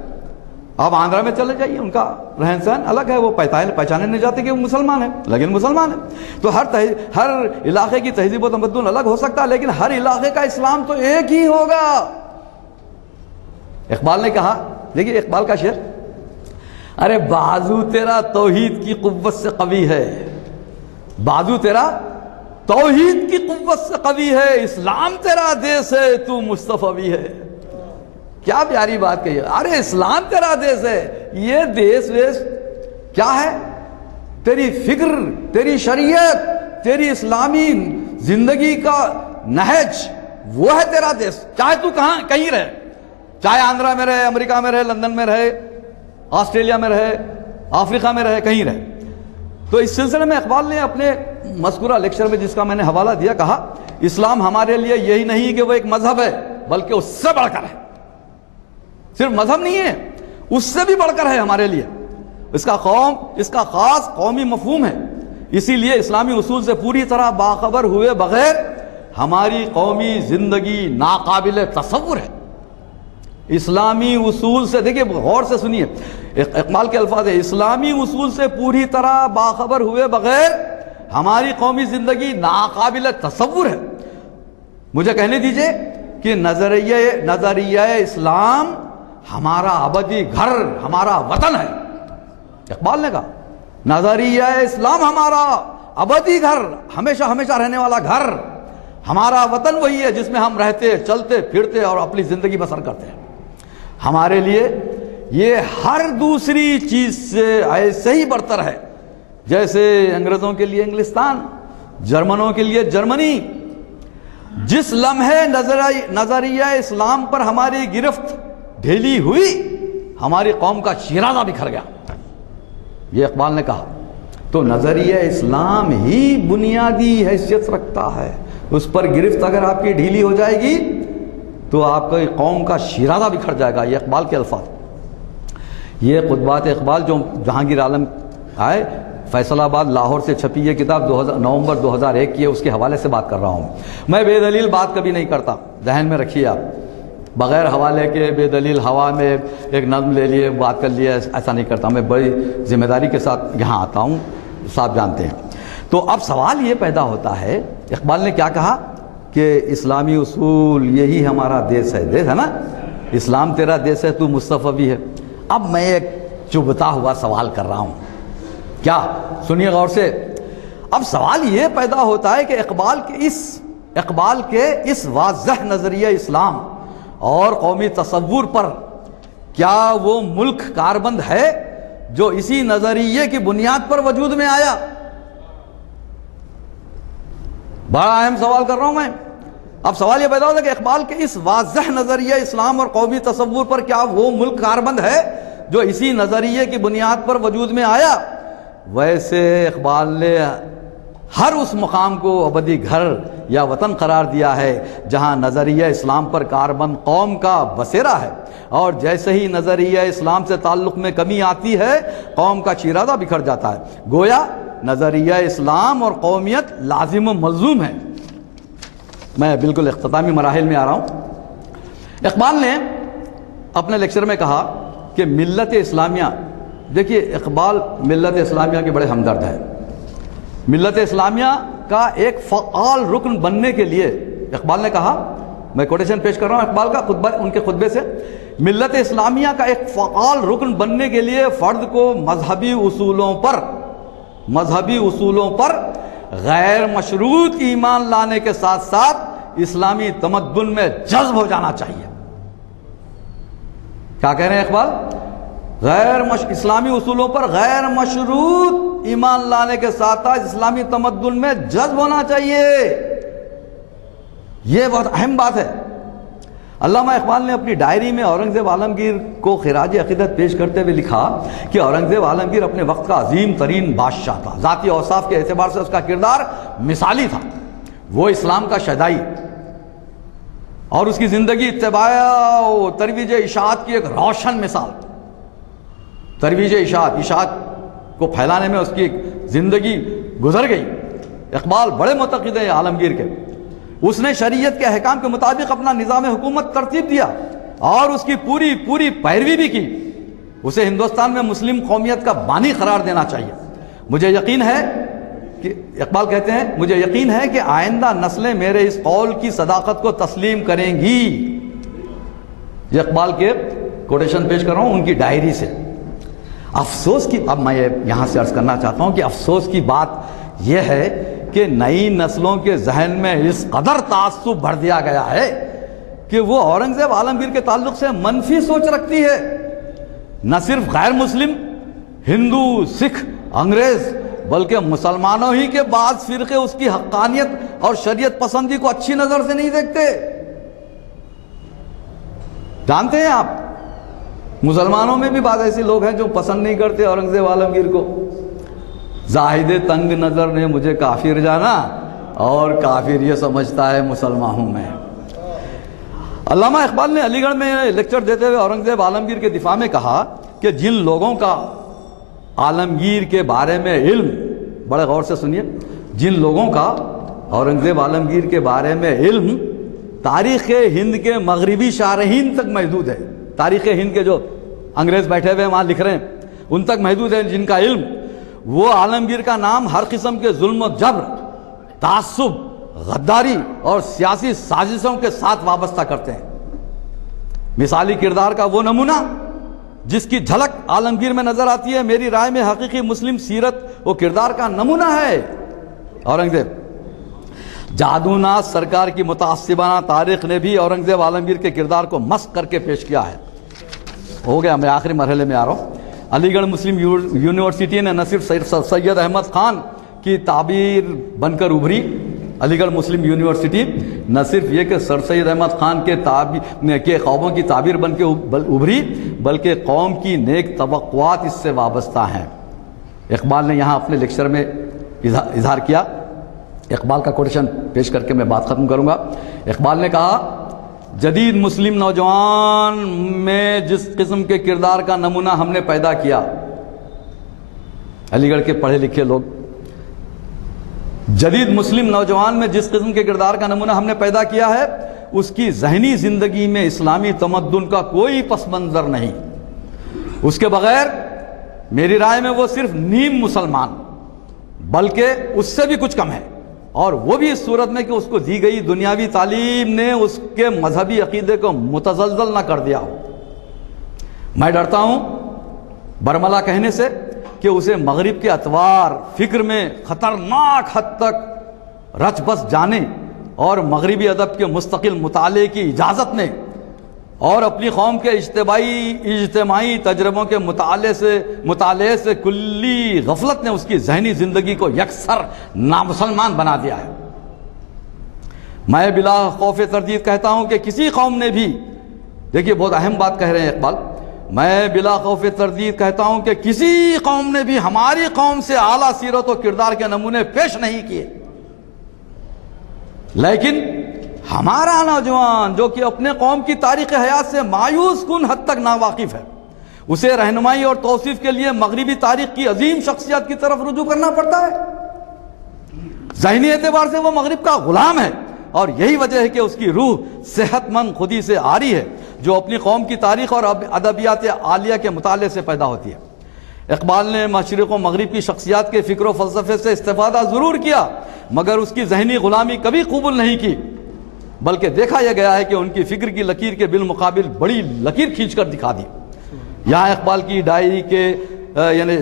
آپ آندھرا میں چلے جائیے، ان کا رہن سہن الگ ہے، وہ پہچانے نہیں جاتے کہ وہ مسلمان ہیں لیکن مسلمان ہیں. تو ہر علاقے کی تہذیب و تمدن الگ ہو سکتا ہے، لیکن ہر علاقے کا اسلام تو ایک ہی ہوگا. اقبال نے کہا، دیکھیے اقبال کا شعر، ارے بازو تیرا توحید کی قوت سے قوی ہے، بازو تیرا توحید کی قوت سے قوی ہے، اسلام تیرا دیس ہے تو مصطفی ہے. کیا پیاری بات کہی ہے. ارے اسلام تیرا دیس ہے، یہ دیس ویس کیا ہے؟ تیری فکر، تیری شریعت، تیری اسلامی زندگی کا نہج، وہ ہے تیرا دیس. چاہے تو کہیں رہے، چاہے آندھرا میں رہے، امریکہ میں رہے، لندن میں رہے، آسٹریلیا میں رہے، افریقہ میں رہے، کہیں رہے. تو اس سلسلے میں اقبال نے اپنے مذکورہ لیکچر میں، جس کا میں نے حوالہ دیا، کہا اسلام ہمارے لیے یہی نہیں کہ وہ ایک مذہب ہے، بلکہ اس سے بڑھ کر ہے. صرف مذہب نہیں ہے، اس سے بھی بڑھ کر ہے ہمارے لیے. اس کا خاص قومی مفہوم ہے. اسی لیے اسلامی اصول سے پوری طرح باخبر ہوئے بغیر ہماری قومی زندگی ناقابل تصور ہے. اسلامی اصول سے، دیکھیے غور سے سنیے اقبال کے الفاظ ہیں، اسلامی اصول سے پوری طرح باخبر ہوئے بغیر ہماری قومی زندگی ناقابل تصور ہے. مجھے کہنے دیجئے کہ نظریہ اسلام ہمارا ابدی گھر، ہمارا وطن ہے. اقبال نے کہا نظریہ اسلام ہمارا ابدی گھر، ہمیشہ ہمیشہ رہنے والا گھر، ہمارا وطن وہی ہے جس میں ہم رہتے، چلتے پھرتے اور اپنی زندگی بسر کرتے ہیں. ہمارے لیے یہ ہر دوسری چیز سے ایسے ہی برتر ہے جیسے انگریزوں کے لیے انگلستان، جرمنوں کے لیے جرمنی. جس لمحے نظریہ اسلام پر ہماری گرفت ڈھیلی ہوئی، ہماری قوم کا شیرازہ بکھر گیا. یہ اقبال نے کہا. تو نظریہ اسلام ہی بنیادی حیثیت رکھتا ہے. اس پر گرفت اگر آپ کی ڈھیلی ہو جائے گی تو آپ کی قوم کا شیرازہ بکھر جائے گا. یہ اقبال کے الفاظ. یہ خطبات اقبال جو جہانگیر عالم آئے، فیصل آباد لاہور سے چھپی یہ کتاب نومبر 2001 کی ہے، اس کے حوالے سے بات کر رہا ہوں. میں بے دلیل بات کبھی نہیں کرتا، ذہن میں رکھیے آپ. بغیر حوالے کے بے دلیل ہوا میں ایک نظم لے لیے، بات کر لیے، ایسا نہیں کرتا. میں بڑی ذمہ داری کے ساتھ یہاں آتا ہوں، صاحب جانتے ہیں. تو اب سوال یہ پیدا ہوتا ہے، اقبال نے کیا کہا کہ اسلامی اصول یہی ہمارا دیس ہے نا، اسلام تیرا دیس ہے تو مصطفی ہے. اب میں ایک چبھتا ہوا سوال کر رہا ہوں، کیا سنیے غور سے. اب سوال یہ پیدا ہوتا ہے کہ اقبال کے اس واضح نظریہ اسلام اور قومی تصور پر کیا وہ ملک کاربند ہے جو اسی نظریے کی بنیاد پر وجود میں آیا؟ بڑا اہم سوال کر رہا ہوں میں. اب سوال یہ پیدا ہوتا ہے کہ اقبال کے اس واضح نظریہ اسلام اور قومی تصور پر کیا وہ ملک کاربند ہے جو اسی نظریے کی بنیاد پر وجود میں آیا؟ ویسے اقبال نے ہر اس مقام کو ابدی گھر یا وطن قرار دیا ہے جہاں نظریہ اسلام پر کاربند قوم کا بسیرا ہے، اور جیسے ہی نظریہ اسلام سے تعلق میں کمی آتی ہے قوم کا شیرازہ بکھر جاتا ہے. گویا نظریہ اسلام اور قومیت لازم و ملزوم ہے. میں بالکل اختتامی مراحل میں آ رہا ہوں. اقبال نے اپنے لیکچر میں کہا کہ ملت اسلامیہ، دیکھیے اقبال ملت اسلامیہ کے بڑے ہمدرد ہیں. ملت اسلامیہ کا ایک فعال رکن بننے کے لیے اقبال نے کہا، میں کوٹیشن پیش کر رہا ہوں اقبال کا خطبہ، ان کے خطبے سے، ملت اسلامیہ کا ایک فعال رکن بننے کے لیے فرد کو مذہبی اصولوں پر غیر مشروط ایمان لانے کے ساتھ ساتھ اسلامی تمدن میں جذب ہو جانا چاہیے. کیا کہہ رہے ہیں اقبال؟ اسلامی اصولوں پر غیر مشروط ایمان لانے کے ساتھ ساتھ اسلامی تمدن میں جذب ہونا چاہیے. یہ بہت اہم بات ہے. علامہ اقبال نے اپنی ڈائری میں اورنگزیب عالمگیر کو خراج عقیدت پیش کرتے ہوئے لکھا کہ اورنگزیب عالمگیر اپنے وقت کا عظیم ترین بادشاہ تھا. ذاتی اوصاف کے اعتبار سے اس کا کردار مثالی تھا. وہ اسلام کا شیدائی اور اس کی زندگی اتباع و ترویج اشاعت کی ایک روشن مثال. ترویج اشاعت کو پھیلانے میں اس کی ایک زندگی گزر گئی. اقبال بڑے معتقد ہیں عالمگیر کے. اس نے شریعت کے احکام کے مطابق اپنا نظام حکومت ترتیب دیا اور اس کی پوری پیروی بھی کی. اسے ہندوستان میں مسلم قومیت کا بانی قرار دینا چاہیے. مجھے یقین ہے کہ اقبال کہتے ہیں مجھے یقین ہے کہ آئندہ نسلیں میرے اس قول کی صداقت کو تسلیم کریں گی. یہ اقبال کے کوٹیشن پیش کر رہا ہوں ان کی ڈائری سے. افسوس کی اب میں یہاں سے عرض کرنا چاہتا ہوں کہ افسوس کی بات یہ ہے کہ نئی نسلوں کے ذہن میں اس قدر تعصب بھر دیا گیا ہے کہ وہ اورنگزیب عالمگیر کے تعلق سے منفی سوچ رکھتی ہے. نہ صرف غیر مسلم، ہندو، سکھ، انگریز، بلکہ مسلمانوں ہی کے بعض فرقے اس کی حقانیت اور شریعت پسندی کو اچھی نظر سے نہیں دیکھتے. جانتے ہیں آپ مسلمانوں میں بھی بعض ایسے لوگ ہیں جو پسند نہیں کرتے اورنگزیب عالمگیر کو. زاہد تنگ نظر نے مجھے کافر جانا اور کافر یہ سمجھتا ہے مسلمان ہوں میں. علامہ اقبال نے علی گڑھ میں لیکچر دیتے ہوئے اورنگزیب عالمگیر کے دفاع میں کہا کہ جن لوگوں کا عالمگیر کے بارے میں علم، بڑے غور سے سنیے، جن لوگوں کا اورنگزیب عالمگیر کے بارے میں علم تاریخ ہند کے مغربی شارحین تک محدود ہے. تاریخ ہند کے جو انگریز بیٹھے ہوئے وہاں لکھ رہے ہیں ان تک محدود ہے جن کا علم، وہ عالمگیر کا نام ہر قسم کے ظلم و جبر، تعصب، غداری اور سیاسی سازشوں کے ساتھ وابستہ کرتے ہیں. مثالی کردار کا وہ نمونہ جس کی جھلک عالمگیر میں نظر آتی ہے میری رائے میں حقیقی مسلم سیرت و کردار کا نمونہ ہے اورنگزیب. جادوناز سرکار کی متعصبانہ تاریخ نے بھی اورنگزیب عالمگیر کے کردار کو مسخ کر کے پیش کیا ہے. ہو گیا، میں آخری مرحلے میں آ رہا ہوں. علی گڑھ مسلم یونیورسٹی نے نہ صرف سید احمد خان کی تعبیر بن کر ابھری، علی گڑھ مسلم یونیورسٹی نہ صرف یہ کہ سر سید احمد خان کے خوابوں کی تعبیر بن کے ابھری، بلکہ قوم کی نیک توقعات اس سے وابستہ ہیں. اقبال نے یہاں اپنے لیکچر میں اظہار کیا. اقبال کا کوٹیشن پیش کر کے میں بات ختم کروں گا. اقبال نے کہا جدید مسلم نوجوان میں جس قسم کے کردار کا نمونہ ہم نے پیدا کیا، علی گڑھ کے پڑھے لکھے لوگ، جدید مسلم نوجوان میں جس قسم کے کردار کا نمونہ ہم نے پیدا کیا ہے اس کی ذہنی زندگی میں اسلامی تمدن کا کوئی پس منظر نہیں. اس کے بغیر میری رائے میں وہ صرف نیم مسلمان بلکہ اس سے بھی کچھ کم ہے، اور وہ بھی اس صورت میں کہ اس کو دی گئی دنیاوی تعلیم نے اس کے مذہبی عقیدے کو متزلزل نہ کر دیا ہو. میں ڈرتا ہوں برملا کہنے سے کہ اسے مغرب کے اطوار فکر میں خطرناک حد تک رچ بس جانے اور مغربی ادب کے مستقل مطالعے کی اجازت نے اور اپنی قوم کے اجتماعی تجربوں کے مطالعے سے کلی غفلت نے اس کی ذہنی زندگی کو یکسر نامسلمان بنا دیا ہے. میں بلا خوف تردید کہتا ہوں کہ کسی قوم نے بھی، دیکھیے بہت اہم بات کہہ رہے ہیں اقبال، میں بلا خوف تردید کہتا ہوں کہ کسی قوم نے بھی ہماری قوم سے اعلیٰ سیرت و کردار کے نمونے پیش نہیں کیے، لیکن ہمارا نوجوان جو کہ اپنے قوم کی تاریخ حیات سے مایوس کن حد تک ناواقف ہے، اسے رہنمائی اور توصیف کے لیے مغربی تاریخ کی عظیم شخصیات کی طرف رجوع کرنا پڑتا ہے. ذہنی اعتبار سے وہ مغرب کا غلام ہے، اور یہی وجہ ہے کہ اس کی روح صحت مند خودی سے عاری ہے جو اپنی قوم کی تاریخ اور ادبیات عالیہ کے مطالعے سے پیدا ہوتی ہے. اقبال نے مشرق و مغرب کی شخصیات کے فکر و فلسفے سے استفادہ ضرور کیا، مگر اس کی ذہنی غلامی کبھی قبول نہیں کی، بلکہ دیکھا یہ گیا ہے کہ ان کی فکر کی لکیر کے بالمقابل بڑی لکیر کھینچ کر دکھا دی. یہاں اقبال کی ڈائری کے یعنی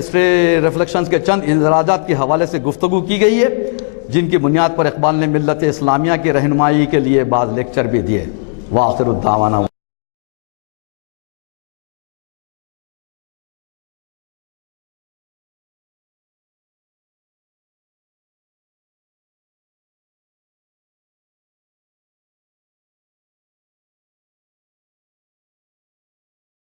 ریفلیکشنز کے چند اندراجات کے حوالے سے گفتگو کی گئی ہے، جن کی بنیاد پر اقبال نے ملت اسلامیہ کی رہنمائی کے لیے بعض لیکچر بھی دیے. وآخر الدعوانا